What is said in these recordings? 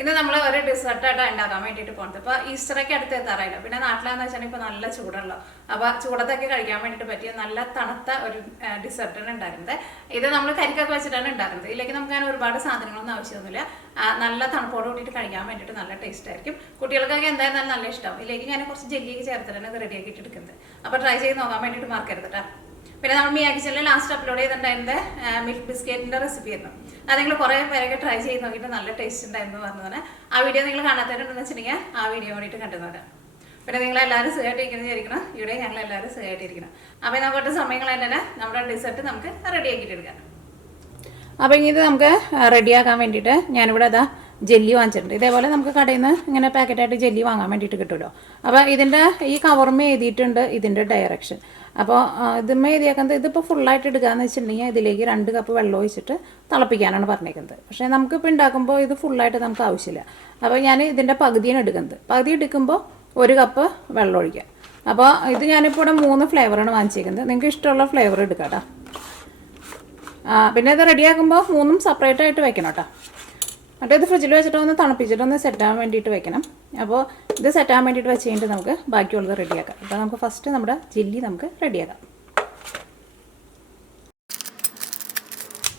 ഇന്ന് നമ്മൾ ഒരു ഡെസേർട്ടായിട്ട് ഉണ്ടാക്കാൻ വേണ്ടിയിട്ട് പോകുന്നത്. ഇപ്പോൾ ഈസ്റ്ററൊക്കെ അടുത്ത് എത്താറായില്ല. പിന്നെ നാട്ടിലാന്ന് വെച്ചാൽ ഇപ്പോൾ നല്ല ചൂടുള്ളൂ. അപ്പോൾ ചൂടത്തൊക്കെ കഴിക്കാൻ വേണ്ടിയിട്ട് പറ്റിയ നല്ല തണുത്ത ഒരു ഡെസേർട്ടാണ് ഉണ്ടാക്കുന്നത്. ഇത് നമ്മൾ കരിക്കൊക്കെ വെച്ചിട്ടാണ് ഉണ്ടാക്കുന്നത്. ഇതിലേക്ക് നമുക്ക് അങ്ങനെ ഒരുപാട് സാധനങ്ങളൊന്നും ആവശ്യമൊന്നുമില്ല. നല്ല തണുപ്പോട് കൂടിയിട്ട് കഴിക്കാൻ വേണ്ടിയിട്ട് നല്ല ടേസ്റ്റ് ആയിരിക്കും. കുട്ടികൾക്കൊക്കെ എന്തായാലും നല്ല ഇഷ്ടമാവും. ഇതിലേക്ക് ഞാൻ കുറച്ച് ജെല്ലി ചേർത്തിട്ടാണ് ഇത് റെഡിയാക്കിയിട്ട് എടുക്കുന്നത്. അപ്പോൾ ട്രൈ ചെയ്ത് നോക്കാൻ വേണ്ടിയിട്ട് മറക്കരുത് കേട്ടോ. പിന്നെ നമ്മൾ മിയാ കിച്ചണിൽ ലാസ്റ്റ് അപ്ലോഡ് ചെയ്തിട്ടുണ്ടായിരുന്നത് മിൽക്ക് ബിസ്ക്കറ്റിൻ്റെ റെസിപ്പി ആയിരുന്നു. അത് നിങ്ങൾ കുറേ പേരൊക്കെ ട്രൈ ചെയ്ത് നോക്കിയിട്ട് നല്ല ടേസ്റ്റ് ഉണ്ടായിരുന്നു പറഞ്ഞതാണ്. ആ വീഡിയോ നിങ്ങൾ കാണാത്തവരുണ്ടെന്ന് വെച്ചിട്ടുണ്ടെങ്കിൽ ആ വീഡിയോ വേണ്ടിയിട്ട് കണ്ടു നോക്കാം. പിന്നെ നിങ്ങളെല്ലാവരും സുഖമായിട്ടിരിക്കുന്നത് വിചാരിക്കണം. ഇവിടെ ഞങ്ങളെല്ലാവരും സുഖമായിട്ടിരിക്കണം. അപ്പോൾ നമുക്ക് സമയങ്ങളായിട്ട് തന്നെ നമ്മുടെ ഡെസേർട്ട് നമുക്ക് റെഡിയാക്കിയിട്ട് എടുക്കാം. അപ്പോൾ ഇനി ഇത് നമുക്ക് റെഡിയാക്കാൻ വേണ്ടിയിട്ട് ഞാനിവിടെ അതാ ജെല്ലി വാങ്ങിച്ചിട്ടുണ്ട്. ഇതേപോലെ നമുക്ക് കടയിൽ നിന്ന് ഇങ്ങനെ പാക്കറ്റായിട്ട് ജെല്ലി വാങ്ങാൻ വേണ്ടിയിട്ട് കിട്ടുമല്ലോ. അപ്പോൾ ഇതിൻ്റെ ഈ കവറുമേ എഴുതിയിട്ടുണ്ട് ഇതിൻ്റെ ഡയറക്ഷൻ. അപ്പോൾ ഇതുമ്മേ എഴുതിയേക്കുന്നത് ഇതിപ്പോൾ ഫുള്ളായിട്ട് എടുക്കുകയെന്ന് വെച്ചിട്ടുണ്ടെങ്കിൽ ഇതിലേക്ക് 2 കപ്പ് വെള്ളം ഒഴിച്ചിട്ട് തിളപ്പിക്കാനാണ് പറഞ്ഞേക്കുന്നത്. പക്ഷേ നമുക്കിപ്പോൾ ഉണ്ടാക്കുമ്പോൾ ഇത് ഫുള്ളായിട്ട് നമുക്ക് ആവശ്യമില്ല. അപ്പോൾ ഞാൻ ഇതിൻ്റെ പകുതിയാണ് എടുക്കുന്നത്. പകുതി എടുക്കുമ്പോൾ 1 കപ്പ് വെള്ളം ഒഴിക്കുക. അപ്പോൾ ഇത് ഞാനിപ്പോൾ ഇവിടെ 3 ഫ്ലേവറാണ് വാങ്ങിച്ചേക്കുന്നത്. നിങ്ങൾക്ക് ഇഷ്ടമുള്ള ഫ്ലേവർ എടുക്കാം കേട്ടോ. പിന്നെ ഇത് റെഡിയാക്കുമ്പോൾ 3ഉം സെപ്പറേറ്റ് ആയിട്ട് വെക്കണം കേട്ടോ. മറ്റേത് ഫ്രിഡ്ജിൽ വെച്ചിട്ട് ഒന്ന് തണുപ്പിച്ചിട്ടൊന്ന് സെറ്റാകാൻ വേണ്ടിയിട്ട് വെക്കണം. അപ്പോൾ ഇത് സെറ്റാകാൻ വേണ്ടിയിട്ട് വെച്ച് കഴിഞ്ഞിട്ട് നമുക്ക് ബാക്കിയുള്ളത് റെഡിയാക്കാം. അപ്പോൾ നമുക്ക് ഫസ്റ്റ് നമ്മുടെ ജെല്ലി നമുക്ക് റെഡിയാക്കാം.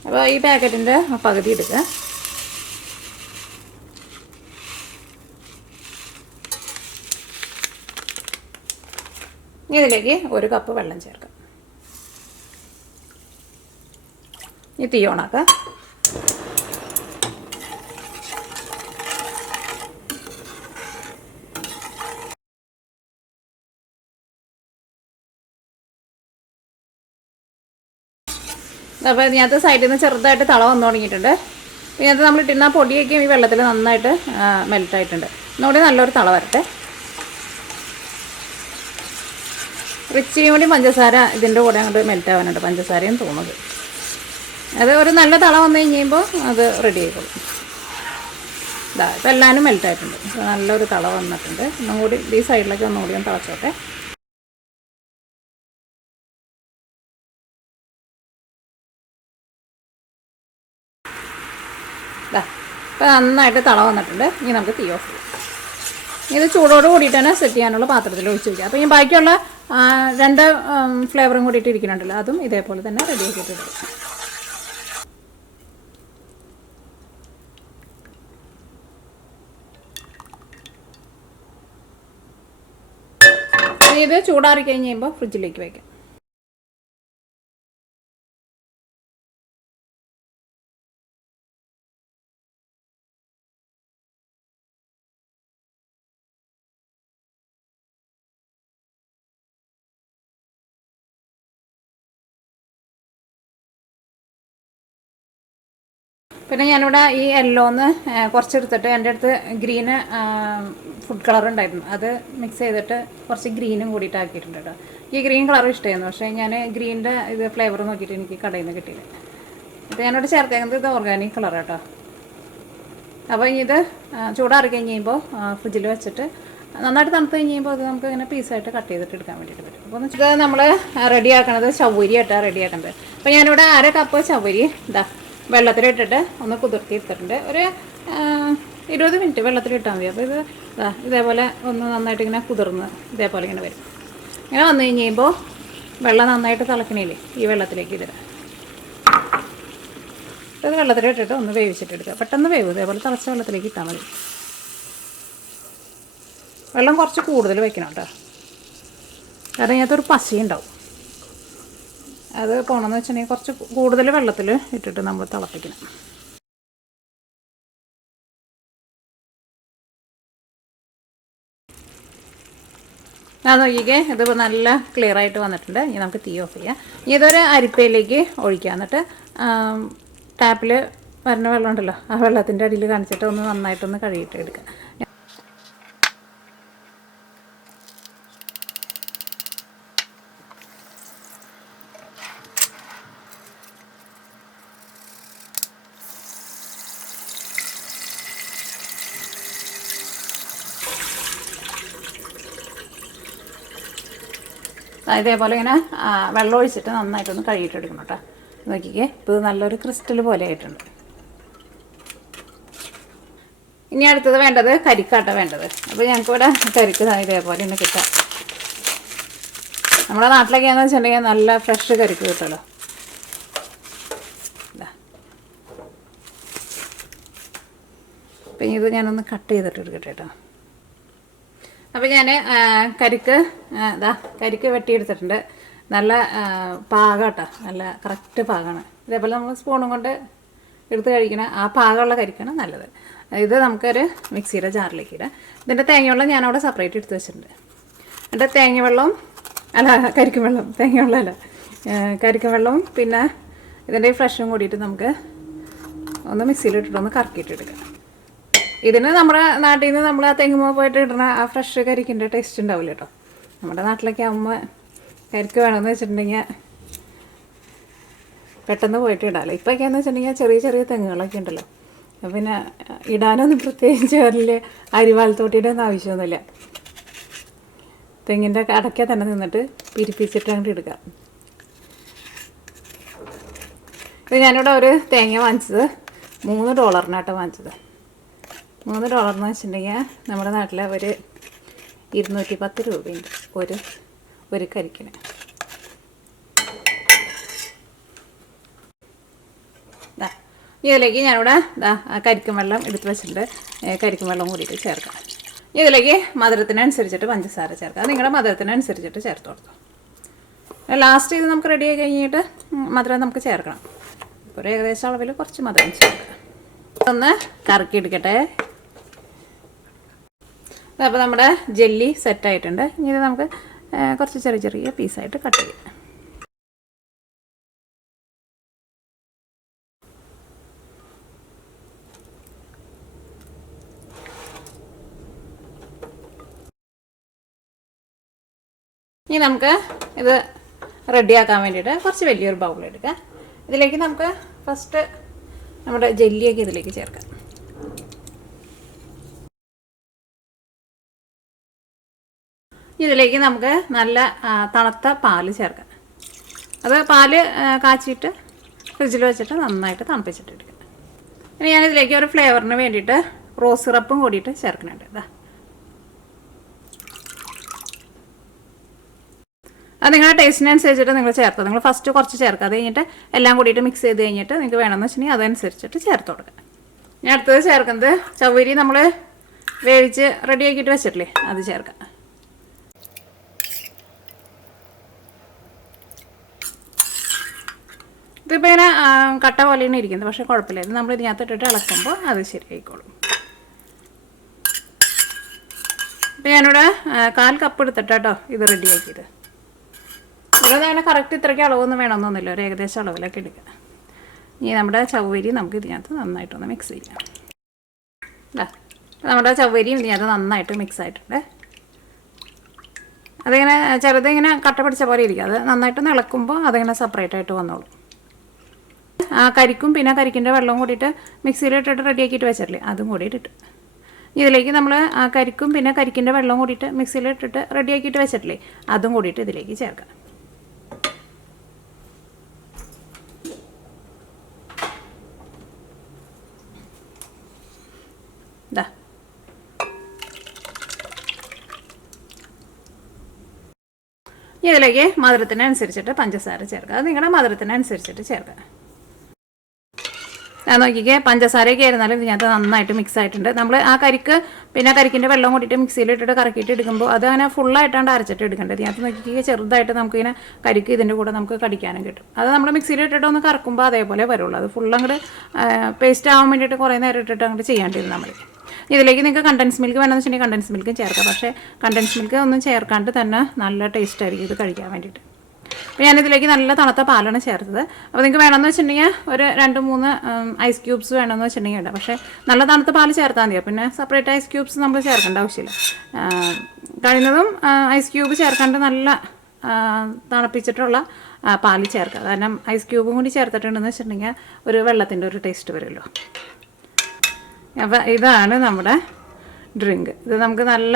അപ്പോൾ ഈ പാക്കറ്റിൻ്റെ പകുതി എടുക്കുക. ഇതിലേക്ക് 1 കപ്പ് വെള്ളം ചേർക്കാം. ഈ തീ ഓണാക്കാം. അപ്പോൾ ഇതിനകത്ത് സൈഡിൽ നിന്ന് ചെറുതായിട്ട് തള വന്നു തുടങ്ങിയിട്ടുണ്ട്. ഇതിനകത്ത് നമ്മൾ ഇട്ടിരുന്ന പൊടിയൊക്കെ ഈ വെള്ളത്തിൽ നന്നായിട്ട് മെൽറ്റായിട്ടുണ്ട്. ഒന്നുകൂടി നല്ലൊരു തള വരട്ടെ. ഇച്ചിരി കൂടി പഞ്ചസാര ഇതിൻ്റെ കൂടെ അങ്ങോട്ട് മെൽറ്റ് ആവാനുണ്ട്. പഞ്ചസാരയും തോന്നുന്നത് അത് ഒരു നല്ല തള വന്നു കഴിയുമ്പോൾ അത് റെഡി ആയിക്കോളും. ഇതാ ഇപ്പം എല്ലാവരും മെൽറ്റായിട്ടുണ്ട്. നല്ലൊരു തള വന്നിട്ടുണ്ട്. ഒന്നും കൂടി ഈ സൈഡിലേക്ക് ഒന്നുകൂടി ഒന്ന് തിളച്ചോട്ടെ. ഇപ്പം നന്നായിട്ട് തള വന്നിട്ടുണ്ട്. ഇനി നമുക്ക് തീ ഓഫ് ചെയ്യാം. ഇത് ചൂടോട് കൂടിയിട്ടാണ് സെറ്റ് ചെയ്യാനുള്ള പാത്രത്തിൽ ഒഴിച്ച് വയ്ക്കുക. അപ്പോൾ ഈ ബാക്കിയുള്ള 2 ഫ്ലേവറും കൂടിയിട്ട് ഇരിക്കുന്നുണ്ടല്ലോ, അതും ഇതേപോലെ തന്നെ റെഡിയാക്കിയിട്ടുണ്ട്. ഇത് ചൂടാറി കഴിഞ്ഞ് കഴിയുമ്പോൾ ഫ്രിഡ്ജിലേക്ക് വയ്ക്കാം. പിന്നെ ഞാനിവിടെ ഈ യെല്ലോന്ന് കുറച്ചെടുത്തിട്ട് എൻ്റെ അടുത്ത് ഗ്രീന് ഫുഡ് കളർ ഉണ്ടായിരുന്നു. അത് മിക്സ് ചെയ്തിട്ട് കുറച്ച് ഗ്രീനും കൂടിയിട്ട് ആക്കിയിട്ടുണ്ട് കേട്ടോ. ഈ ഗ്രീൻ കളർ ഇഷ്ടമായിരുന്നു. പക്ഷേ ഞാൻ ഗ്രീനിൻ്റെ ഇത് ഫ്ലേവർ നോക്കിയിട്ട് എനിക്ക് കടയിൽ നിന്ന് കിട്ടിയില്ല. അപ്പോൾ ഞാനിവിടെ ചേർത്തേക്കുന്നത് ഇത് ഓർഗാനിക് കളർ കേട്ടോ. അപ്പോൾ ഇനി ഇത് ചൂടാറി കഴിഞ്ഞ് കഴിയുമ്പോൾ ഫ്രിഡ്ജിൽ വെച്ചിട്ട് നന്നായിട്ട് തണുത്ത് കഴിഞ്ഞ് കഴിയുമ്പോൾ അത് നമുക്ക് ഇങ്ങനെ പീസായിട്ട് കട്ട് ചെയ്തിട്ട് എടുക്കാൻ വേണ്ടിയിട്ട് പറ്റും. അപ്പോൾ എന്ന് വെച്ചാൽ നമ്മൾ റെഡിയാക്കണത് ചവ്വരി ആയിട്ടാണ് റെഡിയാക്കേണ്ടത്. അപ്പോൾ ഞാനിവിടെ 1/2 കപ്പ് ചവ്വരി ഇതാ വെള്ളത്തിലിട്ടിട്ട് ഒന്ന് കുതിർത്തി എടുത്തിട്ടുണ്ട്. ഒരു 20 മിനിറ്റ് വെള്ളത്തിലിട്ടാൽ മതി. അപ്പോൾ ഇത് ഇതേപോലെ ഒന്ന് നന്നായിട്ട് ഇങ്ങനെ കുതിർന്ന് ഇതേപോലെ ഇങ്ങനെ വരും. ഇങ്ങനെ വന്നു കഴിഞ്ഞ് കഴിയുമ്പോൾ വെള്ളം നന്നായിട്ട് തിളക്കണില്ലേ, ഈ വെള്ളത്തിലേക്ക് ഇടാം. ഇത് വെള്ളത്തിലിട്ടിട്ട് ഒന്ന് വേവിച്ചിട്ടെടുക്കുക. പെട്ടെന്ന് വേവ് ഇതേപോലെ തിളച്ച വെള്ളത്തിലേക്ക് ഇട്ടാൽ മതി. വെള്ളം കുറച്ച് കൂടുതൽ വെക്കണം കേട്ടോ, കാരണം ഇതിനകത്തൊരു പശയുണ്ടാവും. അത് പോകണമെന്ന് വെച്ചിട്ടുണ്ടെങ്കിൽ കുറച്ച് കൂടുതൽ വെള്ളത്തിൽ ഇട്ടിട്ട് നമ്മൾ തിളപ്പിക്കണം. അത് നോക്കിക്കേ, ഇത് നല്ല ക്ലിയർ ആയിട്ട് വന്നിട്ടുണ്ട്. ഇനി നമുക്ക് തീ ഓഫ് ചെയ്യാം. ഇനി ഇതൊരു അരിപ്പയിലേക്ക് ഒഴിക്കുക. എന്നിട്ട് ടാപ്പിൽ വരുന്ന വെള്ളം ഉണ്ടല്ലോ, ആ വെള്ളത്തിൻ്റെ അടിയിൽ കാണിച്ചിട്ട് ഒന്ന് നന്നായിട്ടൊന്ന് കഴുകിയിട്ട് എടുക്കുക. ഇതേപോലെ ഇങ്ങനെ വെള്ളം ഒഴിച്ചിട്ട് നന്നായിട്ടൊന്ന് കഴുകിയിട്ടെടുക്കണം കേട്ടോ. നോക്കിക്കേ, ഇപ്പോൾ ഇത് നല്ലൊരു ക്രിസ്റ്റൽ പോലെ ആയിട്ടുണ്ട്. ഇനി അടുത്തത് വേണ്ടത് കരിക്കാട്ട വേണ്ടത്. അപ്പോൾ ഞങ്ങൾക്കിവിടെ കരിക്ക് ഇതേപോലെ തന്നെ കിട്ടാം. നമ്മുടെ നാട്ടിലൊക്കെയാണെന്ന് വെച്ചിട്ടുണ്ടെങ്കിൽ നല്ല ഫ്രഷ് കരിക്ക് കിട്ടുമല്ലോ. അപ്പം ഇത് ഞാനൊന്ന് കട്ട് ചെയ്തിട്ട് എടുക്കട്ടെ കേട്ടോ. അപ്പോൾ ഞാൻ കരിക്ക് വെട്ടിയെടുത്തിട്ടുണ്ട്. നല്ല പാകം കേട്ടോ, നല്ല കറക്റ്റ് പാകമാണ്. ഇതേപോലെ നമ്മൾ സ്പൂണും കൊണ്ട് എടുത്ത് കഴിക്കണ ആ പാകമുള്ള കരിക്കാണ് നല്ലത്. ഇത് നമുക്കൊരു മിക്സിയുടെ ജാറിലേക്ക് ഇടാം. ഇതിൻ്റെ തേങ്ങവെള്ളം ഞാനവിടെ സെപ്പറേറ്റ് എടുത്ത് വെച്ചിട്ടുണ്ട്. എന്നിട്ട് തേങ്ങവെള്ളവും കരിക്കും വെള്ളവും പിന്നെ ഇതിൻ്റെ ഫ്രഷും കൂടിയിട്ട് നമുക്ക് ഒന്ന് മിക്സിയിലിട്ടിട്ടൊന്ന് കറക്കിയിട്ടെടുക്കാം. ഇതിന് നമ്മുടെ നാട്ടിൽ നിന്ന് നമ്മൾ ആ തെങ്ങുമ്പോൾ പോയിട്ട് ഇടുന്ന ആ ഫ്രഷ് കരിക്കിൻ്റെ ടേസ്റ്റ് ഉണ്ടാവില്ല കേട്ടോ. നമ്മുടെ നാട്ടിലൊക്കെ ആകുമ്പോൾ കരിക്ക് വേണമെന്ന് വെച്ചിട്ടുണ്ടെങ്കിൽ പെട്ടെന്ന് പോയിട്ട് ഇടാമല്ലോ. ഇപ്പോഴൊക്കെയാണെന്ന് വെച്ചിട്ടുണ്ടെങ്കിൽ ചെറിയ ചെറിയ തെങ്ങുകളൊക്കെ ഉണ്ടല്ലോ. പിന്നെ ഇടാനൊന്നും പ്രത്യേകിച്ച് വലിയ അരിവാലത്തോട്ടിയുടെ ഒന്നും ആവശ്യമൊന്നുമില്ല. തെങ്ങിൻ്റെ അടയ്ക്ക തന്നെ നിന്നിട്ട് പിരിപ്പിച്ചിട്ട് അങ്ങോട്ട് എടുക്കാം. ഇത് ഞാനിവിടെ ഒരു തേങ്ങ വാങ്ങിച്ചത് $3 വാങ്ങിച്ചത്. $3 എന്ന് വെച്ചിട്ടുണ്ടെങ്കിൽ നമ്മുടെ നാട്ടിലെ ഒരു 210 രൂപയുണ്ട് ഒരു കരിക്കിന്. ഇതിലേക്ക് ഞാനിവിടെ കരിക്കും വെള്ളം എടുത്ത് വെച്ചിട്ടുണ്ട്. കരിക്കും വെള്ളം കൂടിയിട്ട് ചേർക്കാം. ഇതിലേക്ക് മധുരത്തിനനുസരിച്ചിട്ട് പഞ്ചസാര ചേർക്കാം. നിങ്ങളുടെ മധുരത്തിനനുസരിച്ചിട്ട് ചേർത്ത് കൊടുത്തു. ലാസ്റ്റ് ഇത് നമുക്ക് റെഡി ആയി കഴിഞ്ഞിട്ട് മധുരം നമുക്ക് ചേർക്കണം. ഒരു ഏകദേശം അളവിൽ കുറച്ച് മധുരം ചേർക്കാം. ഒന്ന് കറക്കി എടുക്കട്ടെ. അപ്പോൾ നമ്മുടെ ജെല്ലി സെറ്റായിട്ടുണ്ട്. ഇനി ഇത് നമുക്ക് കുറച്ച് ചെറിയ ചെറിയ പീസായിട്ട് കട്ട് ചെയ്യാം. ഇനി നമുക്ക് ഇത് റെഡിയാക്കാൻ വേണ്ടിയിട്ട് കുറച്ച് വലിയൊരു ബൗൾ എടുക്കാം. ഇതിലേക്ക് നമുക്ക് ഫസ്റ്റ് നമ്മുടെ ജെല്ലിയൊക്കെ ഇതിലേക്ക് ചേർക്കാം. ഇതിലേക്ക് നമുക്ക് നല്ല തണുത്ത പാല് ചേർക്കാം. അത് പാല് കാച്ചിയിട്ട് ഫ്രിഡ്ജിൽ വെച്ചിട്ട് നന്നായിട്ട് തണുപ്പിച്ചിട്ട് എടുക്കാം. ഇനി ഞാനിതിലേക്ക് ഒരു ഫ്ലേവറിന് വേണ്ടിയിട്ട് റോസ് സിറപ്പും കൂടിയിട്ട് ചേർക്കുന്നുണ്ട്. അത് നിങ്ങളുടെ ടേസ്റ്റിനനുസരിച്ചിട്ട് നിങ്ങൾ ചേർത്തോ. നിങ്ങൾ ഫസ്റ്റ് കുറച്ച് ചേർക്കുക. അത് കഴിഞ്ഞിട്ട് എല്ലാം കൂടിയിട്ട് മിക്സ് ചെയ്ത് കഴിഞ്ഞിട്ട് നിങ്ങൾക്ക് വേണമെന്ന് വെച്ചിട്ടുണ്ടെങ്കിൽ അതനുസരിച്ചിട്ട് ചേർത്ത് കൊടുക്കുക. ഞാൻ അടുത്തത് ചേർക്കുന്നത് ചവ്വരി നമ്മൾ വേവിച്ച് റെഡിയാക്കിയിട്ട് വെച്ചിട്ടില്ലേ, അത് ചേർക്കാം. ഇതിപ്പോൾ ഇങ്ങനെ കട്ട പോലെയാണ് ഇരിക്കുന്നത്, പക്ഷേ കുഴപ്പമില്ല. ഇത് നമ്മൾ ഇതിനകത്ത് ഇട്ടിട്ട് ഇളക്കുമ്പോൾ അത് ശരിയായിക്കോളും. ഇപ്പം ഞാനിവിടെ 1/4 കപ്പ് എടുത്തിട്ടോ ഇത് റെഡിയാക്കിയത്. ഇതങ്ങനെ കറക്റ്റ് ഇത്രയ്ക്ക് അളവൊന്നും വേണമെന്നൊന്നുമില്ല, ഒരു ഏകദേശം അളവിലൊക്കെ എടുക്കുക. ഇനി നമ്മുടെ ചവ്വരി നമുക്ക് ഇതിനകത്ത് നന്നായിട്ടൊന്ന് മിക്സ് ചെയ്യാം. നമ്മുടെ ചവ്വരിയും ഇതിനകത്ത് നന്നായിട്ട് മിക്സ് ആയിട്ടുണ്ട്. അതിങ്ങനെ ചെറുതിങ്ങനെ കട്ട പിടിച്ച പോലെ ഇരിക്കും. അത് നന്നായിട്ടൊന്ന് ഇളക്കുമ്പോൾ അതിങ്ങനെ സെപ്പറേറ്റ് ആയിട്ട് വന്നോളും. കരിക്കും പിന്നെ കരിക്കിൻ്റെ വെള്ളവും കൂടിയിട്ട് മിക്സിയിലിട്ടിട്ട് റെഡിയാക്കിയിട്ട് വെച്ചിട്ടില്ലേ, അതും കൂടിയിട്ടിട്ട് ഇതിലേക്ക് നമ്മൾ കരിക്കും പിന്നെ കരിക്കിൻ്റെ വെള്ളവും കൂടിയിട്ട് മിക്സിയിലിട്ടിട്ട് റെഡിയാക്കിയിട്ട് വെച്ചിട്ടില്ലേ, അതും കൂടിയിട്ട് ഇതിലേക്ക് ചേർക്കാം. ഇതിലേക്ക് മധുരത്തിനനുസരിച്ചിട്ട് പഞ്ചസാര ചേർക്കുക. അത് നിങ്ങളുടെ മധുരത്തിനനുസരിച്ചിട്ട് ചേർക്കുക. നോക്കിക്കേ, പഞ്ചസാരയൊക്കെ ആയിരുന്നാലും ഇതിനകത്ത് നന്നായിട്ട് മിക്സ് ആയിട്ടുണ്ട്. നമ്മൾ ആ കരിക്ക് പിന്നെ കരിക്കിൻ്റെ വെള്ളം കൂട്ടിയിട്ട് മിക്സിയിലിട്ടിട്ട് കറക്കിയിട്ട് എടുക്കുമ്പോൾ അത് അങ്ങനെ ഫുള്ളായിട്ടാണ്ട് അരച്ചിട്ട് എടുക്കേണ്ടത്. ഇതിനകത്ത് നോക്കിക്കേ, ചെറുതായിട്ട് നമുക്കിങ്ങനെ കരിക്ക് ഇതിൻ്റെ കൂടെ നമുക്ക് കടിക്കാനും കിട്ടും. അത് നമ്മൾ മിക്സിയിലിട്ടിട്ട് ഒന്ന് കറക്കുമ്പോൾ അതേപോലെ വരുള്ളൂ. അത് ഫുൾ അങ്ങോട്ട് പേസ്റ്റ് ആവാൻ വേണ്ടിയിട്ട് കുറേ നേരം ഇട്ടിട്ട് അങ്ങോട്ട് ചെയ്യേണ്ടിയിരുന്നു നമ്മൾ. ഇതിലേക്ക് നിങ്ങൾക്ക് കണ്ടൻസ് മിൽക്ക് വേണമെന്ന് വെച്ചിട്ടുണ്ടെങ്കിൽ കണ്ടൻസ് മിൽക്കും ചേർക്കാം. പക്ഷേ കണ്ടൻസ് മിൽക്ക് ഒന്നും ചേർക്കാണ്ട് തന്നെ നല്ല ടേസ്റ്റ് ആയിരിക്കും ഇത് കഴിക്കാൻ വേണ്ടിയിട്ട്. അപ്പോൾ ഞാനിതിലേക്ക് നല്ല തണുത്ത പാലാണ് ചേർത്തത്. അപ്പോൾ നിങ്ങൾക്ക് വേണമെന്ന് വെച്ചിട്ടുണ്ടെങ്കിൽ ഒരു 2-3 ഐസ് ക്യൂബ്സ് വേണമെന്ന് വെച്ചിട്ടുണ്ടെങ്കിൽ ഉണ്ട്. പക്ഷേ നല്ല തണുത്ത പാൽ ചേർത്താൽ മതിയോ, പിന്നെ സെപ്പറേറ്റ് ഐസ് ക്യൂബ്സ് നമ്മൾ ചേർക്കേണ്ട ആവശ്യമില്ല. കഴിയുന്നതും ഐസ് ക്യൂബ് ചേർക്കാണ്ട് നല്ല തണുപ്പിച്ചിട്ടുള്ള പാൽ ചേർക്കുക. കാരണം ഐസ് ക്യൂബും കൂടി ചേർത്തിട്ടുണ്ടെന്ന് വെച്ചിട്ടുണ്ടെങ്കിൽ ഒരു വെള്ളത്തിൻ്റെ ഒരു ടേസ്റ്റ് വരുമല്ലോ. അപ്പോൾ ഇതാണ് നമ്മുടെ ഡ്രിങ്ക്. ഇത് നമുക്ക് നല്ല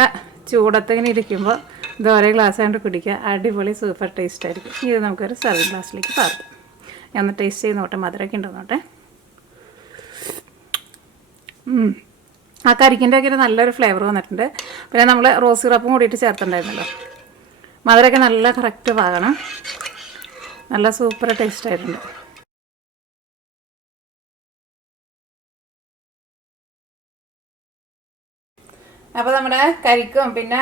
ചൂടത്തിങ്ങനെ ഇരിക്കുമ്പോൾ ഇത് ഓരോ ഗ്ലാസ് കൊണ്ട് കുടിക്കുക. അടിപൊളി സൂപ്പർ ടേസ്റ്റ് ആയിരിക്കും. ഇത് നമുക്കൊരു സർവിങ് ഗ്ലാസ്സിലേക്ക് പാർക്കാം. ഞാൻ ഒന്ന് ടേസ്റ്റ് ചെയ്ത് നോട്ടെ, മധുരമൊക്കെ ഉണ്ടോ നോട്ടെ. ആ കരിക്കിൻ്റെ ഒക്കെ നല്ലൊരു ഫ്ലേവർ വന്നിട്ടുണ്ട്. പിന്നെ നമ്മൾ റോസ് സിറപ്പും കൂടിയിട്ട് ചേർത്തിട്ടുണ്ടായിരുന്നല്ലോ. മധുരമൊക്കെ നല്ല കറക്റ്റ് പാകണം. നല്ല സൂപ്പർ ടേസ്റ്റ് ആയിട്ടുണ്ട്. അപ്പോൾ നമ്മുടെ കരിക്കും പിന്നെ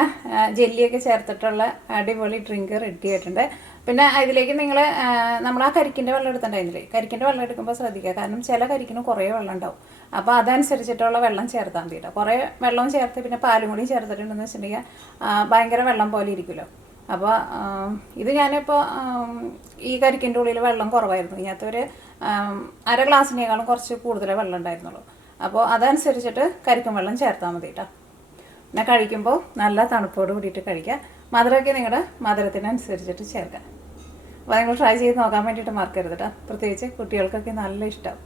ജെല്ലിയൊക്കെ ചേർത്തിട്ടുള്ള അടിപൊളി ഡ്രിങ്ക് റെഡി ആയിട്ടുണ്ട്. പിന്നെ ഇതിലേക്ക് നിങ്ങൾ നമ്മൾ ആ കരിക്കിൻ്റെ വെള്ളം എടുത്തിട്ടുണ്ടായിരുന്നില്ലേ, കരിക്കിൻ്റെ വെള്ളം എടുക്കുമ്പോൾ ശ്രദ്ധിക്കുക. കാരണം ചില കരിക്കിന് കുറേ വെള്ളം ഉണ്ടാവും. അപ്പോൾ അതനുസരിച്ചിട്ടുള്ള വെള്ളം ചേർത്താൽ മതി കേട്ടോ. കുറേ വെള്ളം ചേർത്ത് പിന്നെ പാലും കൂടി ചേർത്തിട്ടുണ്ടെന്ന് വെച്ചിട്ടുണ്ടെങ്കിൽ ഭയങ്കര വെള്ളം പോലെ ഇരിക്കുമല്ലോ. അപ്പോൾ ഇത് ഞാനിപ്പോൾ ഈ കരിക്കിൻ്റെ ഉള്ളിൽ വെള്ളം കുറവായിരുന്നു. ഇതിനകത്തൊരു അര ഗ്ലാസ്സിനേക്കാളും കുറച്ച് കൂടുതലേ വെള്ളം ഉണ്ടായിരുന്നുള്ളൂ. അപ്പോൾ അതനുസരിച്ചിട്ട് കരിക്കും വെള്ളം ചേർത്താൽ മതി കേട്ടോ. പിന്നെ കഴിക്കുമ്പോൾ നല്ല തണുപ്പോട് കൂടിയിട്ട് കഴിക്കുക. മധുരമൊക്കെ നിങ്ങളുടെ മധുരത്തിനനുസരിച്ചിട്ട് ചേർക്കുക. അപ്പോൾ നിങ്ങൾ ട്രൈ ചെയ്ത് നോക്കാൻ വേണ്ടിയിട്ട് മറക്കരുത് കേട്ടോ. പ്രത്യേകിച്ച് കുട്ടികൾക്കൊക്കെ നല്ല ഇഷ്ടം.